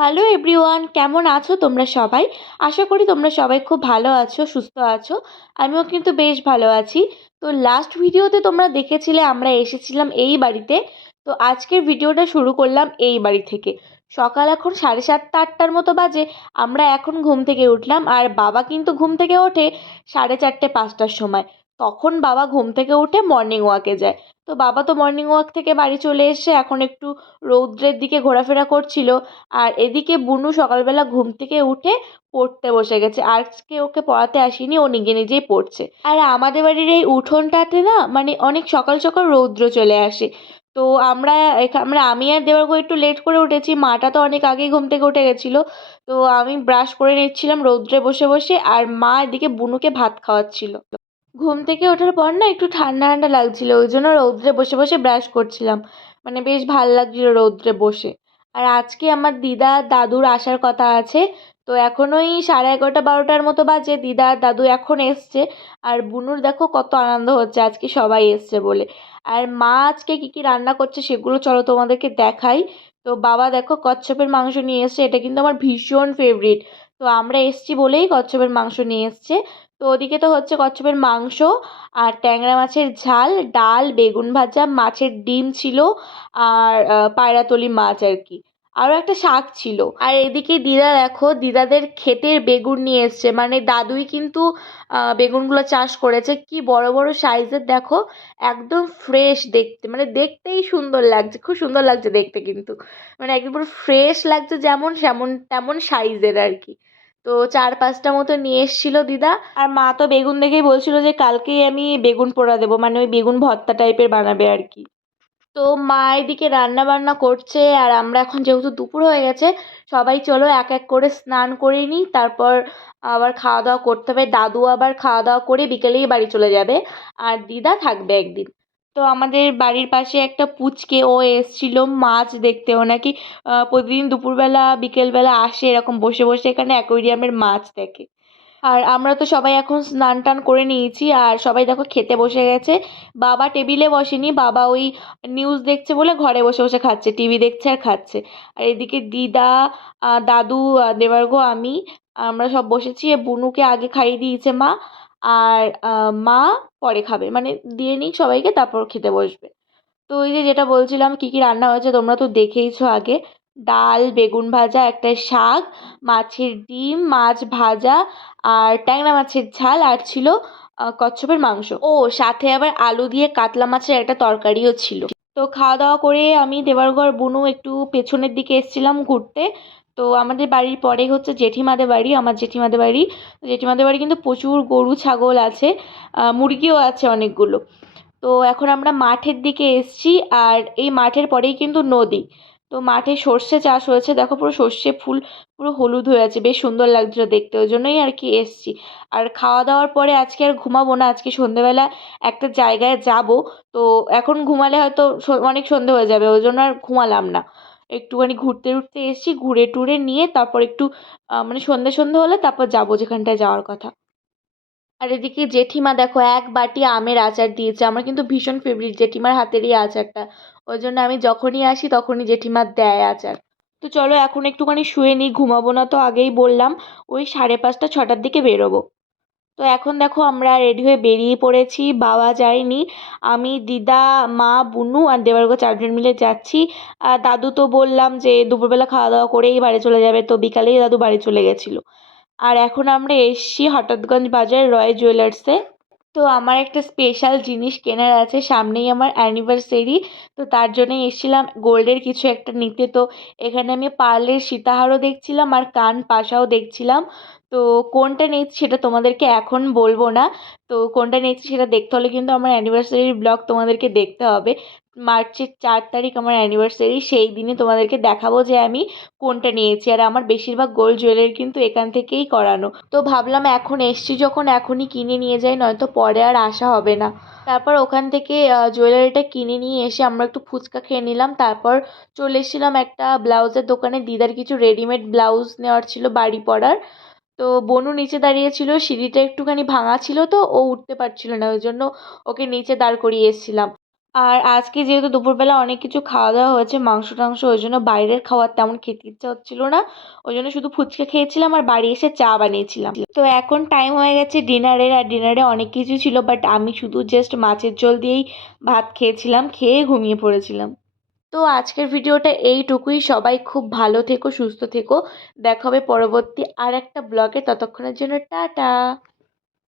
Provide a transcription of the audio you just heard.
Hello everyone, কেমন আছো তোমরা সবাই? আশা করি তোমরা সবাই খুব ভালো আছো, সুস্থ আছো। আমিও কিন্তু বেশ ভালো আছি। তো লাস্ট ভিডিওতে তোমরা দেখেছিলে আমরা এসেছিলাম এই বাড়িতে। তো আজকের ভিডিওটা শুরু করলাম এই বাড়ি থেকে। সকাল এখন 7:30-8টার মতো বাজে। আমরা এখন ঘুম থেকে উঠলাম আর বাবা কিন্তু ঘুম থেকে ওঠে 4:30-5টার সময়। তখন বাবা ঘুম থেকে উঠে মর্নিং ওয়াকে যায়। তো বাবা তো মর্নিং ওয়াক থেকে বাড়ি চলে এসে এখন একটু রৌদ্রের দিকে ঘোরাফেরা করছিল। আর এদিকে বুনু সকালবেলা ঘুম থেকে উঠে পড়তে বসে গেছে। আজকে ওকে পড়াতে আসিনি, ও নিজে নিজেই পড়ছে। আর আমাদের বাড়ির এই উঠোনটাতে না মানে অনেক সকাল সকাল রৌদ্র চলে আসে। তো আমি আর দেবর্গ একটু লেট করে উঠেছি, মাটা তো অনেক আগেই ঘুম থেকে উঠে গেছিলো। তো আমি ব্রাশ করে নিচ্ছিলাম রৌদ্রে বসে বসে, আর মা এদিকে বুনুকে ভাত খাওয়াচ্ছিল। ঘুম থেকে ওঠার পর না একটু ঠান্ডা ঠান্ডা লাগছিল, ওই জন্য রৌদ্রে বসে বসে ব্রাশ করছিলাম। মানে বেশ ভাল লাগছিল রৌদ্রে বসে। আর আজকে আমার দিদা দাদুর আসার কথা আছে। তো এখন ওই 11:30-12টার মতো বাজে, দিদা আর দাদু এখন এসছে। আর বুনুর দেখো কত আনন্দ হচ্ছে আজকে সবাই এসছে বলে। আর মা আজকে কি কি রান্না করছে সেগুলো চলো তোমাদেরকে দেখাই। তো বাবা দেখো কচ্ছপের মাংস নিয়ে এসছে, এটা কিন্তু আমার ভীষণ ফেভারিট। তো আমরা এসছি বলেই কচ্ছপের মাংস নিয়ে এসছে। তো ওদিকে তো হচ্ছে কচ্ছপের মাংস আর ট্যাংরা মাছের ঝাল, ডাল, বেগুন ভাজা, মাছের ডিম ছিল, আর পায়রাতলি মাছ আর কি। আরও একটা শাক ছিল। আর এদিকে দিদা দেখো দিদাদের ক্ষেতের বেগুন নিয়ে এসছে, মানে দাদুই কিন্তু বেগুনগুলো চাষ করেছে। কি বড় বড় সাইজের দেখো, একদম ফ্রেশ দেখতে, মানে দেখতেই সুন্দর লাগছে, খুব সুন্দর লাগছে দেখতে কিন্তু। মানে একদম পুরো ফ্রেশ লাগছে, যেমন সেমন তেমন সাইজের আর কি। তো 4-5টা মতো নিয়ে এসেছিল দিদা। আর মা তো বেগুন দেখেই বলছিল যে কালকেই আমি বেগুন পোড়া দেবো, মানে ওই বেগুন ভর্তা টাইপের বানাবে আর কি। তো মা এদিকে রান্না বান্না করছে, আর আমরা এখন যেহেতু দুপুর হয়ে গেছে, সবাই চলো এক এক করে স্নান করে নিই, তারপর আবার খাওয়া দাওয়া করতে হবে। দাদু আবার খাওয়া দাওয়া করে বিকেলেই বাড়ি চলে যাবে, আর দিদা থাকবে একদিন। তো আমাদের বাড়ির পাশে একটা পুচকে, ও এসছিল মাছ দেখতে। ও নাকি প্রতিদিন দুপুরবেলা বিকেলবেলা আসে, এরকম বসে বসে এখানে অ্যাকোয়ারিয়ামের মাছ দেখে। আর আমরা তো সবাই এখন স্নান টান করে নিয়েছি, আর সবাই দেখো খেতে বসে গেছে। বাবা টেবিলে বসেনি, বাবা ওই নিউজ দেখছে বলে ঘরে বসে বসে খাচ্ছে, টিভি দেখছে আর খাচ্ছে। আর এদিকে দিদা, দাদু, দেবর্গ, আমি, আমরা সব বসেছি। বুনুকে আগে খাইয়ে দিয়েছে মা। আর মা পরে খাবে, মানে দিয়ে নিক সবাইকে তারপর খেতে বসবে। তো ওই যে যেটা বলছিলাম কি কি রান্না হয়েছে তোমরা তো দেখেইছো আগে। ডাল, বেগুন ভাজা, একটা শাক, মাছের ডিম, মাছ ভাজা, আর ট্যাংরা মাছের ঝাল, আর ছিল কচ্ছপের মাংস। ও সাথে আবার আলু দিয়ে কাতলা মাছের একটা তরকারিও ছিল। তো খাওয়া দাওয়া করে আমি, দেবরগড়, বুনু একটু পেছনের দিকে এসেছিলাম ঘুরতে। তো আমাদের বাড়ির পরে হচ্ছে জেঠিমাদের বাড়ি, আমার জেঠিমাদের বাড়ি। জেঠিমাদের বাড়ি কিন্তু প্রচুর গরু ছাগল আছে, মুরগিও আছে অনেকগুলো। তো এখন আমরা মাঠের দিকে এসছি, আর এই মাঠের পরেই কিন্তু নদী। তো মাঠে সর্ষে চাষ হয়েছে, দেখো পুরো সর্ষে ফুল পুরো হলুদ হয়ে আছে, বেশ সুন্দর লাগছিল দেখতে, ওই জন্যই আর কি এসছি। আর খাওয়া দাওয়ার পরে আজকে আর ঘুমাবো না, আজকে সন্ধেবেলা একটা জায়গায় যাব। তো এখন ঘুমালে হয়তো অনেক সন্ধে হয়ে যাবে, ওই জন্য আর ঘুমালাম না। একটুখানি ঘুরতে ঘুরতে এসছি, ঘুরে টুরে নিয়ে তারপর একটু মানে সন্ধে সন্ধে হলে তারপর যাবো যেখানটায় যাওয়ার কথা। আর এদিকে জেঠিমা দেখো এক বাটি আমের আচার দিয়েছে, আমার কিন্তু ভীষণ ফেভারিট জেঠিমার হাতের এই আচারটা। ওই জন্য আমি যখনই আসি তখনই জেঠিমা দেয় আচার। তো চলো এখন একটুখানি শুয়ে নিই, ঘুমাবো না তো আগেই বললাম। ওই 5:30-6টার দিকে বেরোবো। তো এখন দেখো আমরা রেডি হয়ে বেরিয়ে পড়েছি, বাবা যায়নি। আমি, দিদা, মা, বুনু আর দেবর্গ 4জন মিলে যাচ্ছি। আর দাদু তো বললাম যে দুপুরবেলা খাওয়া দাওয়া করেই বাড়ি চলে যাবে, তো বিকালেই দাদু বাড়ি চলে গেছিলো। আর এখন আমরা এসছি হঠাৎগঞ্জ বাজার রয় জুয়েলার্সে। তো আমার একটা স্পেশাল জিনিস কেনার আছে, সামনেই আমার অ্যানিভার্সারি। তো তার জন্যই এসেছিলাম গোল্ডের কিছু একটা নিতে। তো এখানে আমি পার্লের সীতাহারও দেখছিলাম আর কান পাশাও দেখছিলাম। তো কোনটা নিচ্ছি সেটা তোমাদেরকে এখন বলবো না। তো কোনটা নিচ্ছি সেটা দেখতে হলে কিন্তু আমার অ্যানিভার্সারির ব্লগ তোমাদেরকে দেখতে হবে। মার্চের 4 তারিখ আমার অ্যানিভার্সারি, সেই দিনই তোমাদেরকে দেখাবো যে আমি কোনটা নিয়েছি। আর আমার বেশিরভাগ গোল্ড জুয়েলারি কিন্তু এখান থেকেই করানো। তো ভাবলাম এখন এসছি যখন এখনই কিনে নিয়ে যাই, নয়তো পরে আর আসা হবে না। তারপর ওখান থেকে জুয়েলারিটা কিনে নিয়ে এসে আমরা একটু ফুচকা খেয়ে নিলাম। তারপর চলে এসেছিলাম একটা ব্লাউজের দোকানে, দিদার কিছু রেডিমেড ব্লাউজ নেওয়ার ছিল বাড়ি পরার। তো বনু নিচে দাঁড়িয়েছিল, সিঁড়িটা একটুখানি ভাঙা ছিল তো ও উঠতে পারছিল না, ওই জন্য ওকে নিচে দাঁড় করিয়ে এসেছিলাম। আর আজকে যেহেতু দুপুরবেলা অনেক কিছু খাওয়া দাওয়া হয়েছে, মাংস টাংস, ওই জন্য বাইরের খাবার তেমন খেতে ইচ্ছা হচ্ছিল না। ওই জন্য শুধু ফুচকা খেয়েছিলাম আর বাড়ি এসে চা বানিয়েছিলাম। তো এখন টাইম হয়ে গেছে ডিনারের, আর ডিনারে অনেক কিছু ছিল, বাট আমি শুধু জাস্ট মাছের ঝোল দিয়েই ভাত খেয়েছিলাম, খেয়ে ঘুমিয়ে পড়েছিলাম। তো আজকের ভিডিওটা এইটুকুই। সবাই খুব ভালো থেকো, সুস্থ থেকো। দেখা হবে পরবর্তী আর একটা ব্লগে। ততক্ষণের জন্য টাটা।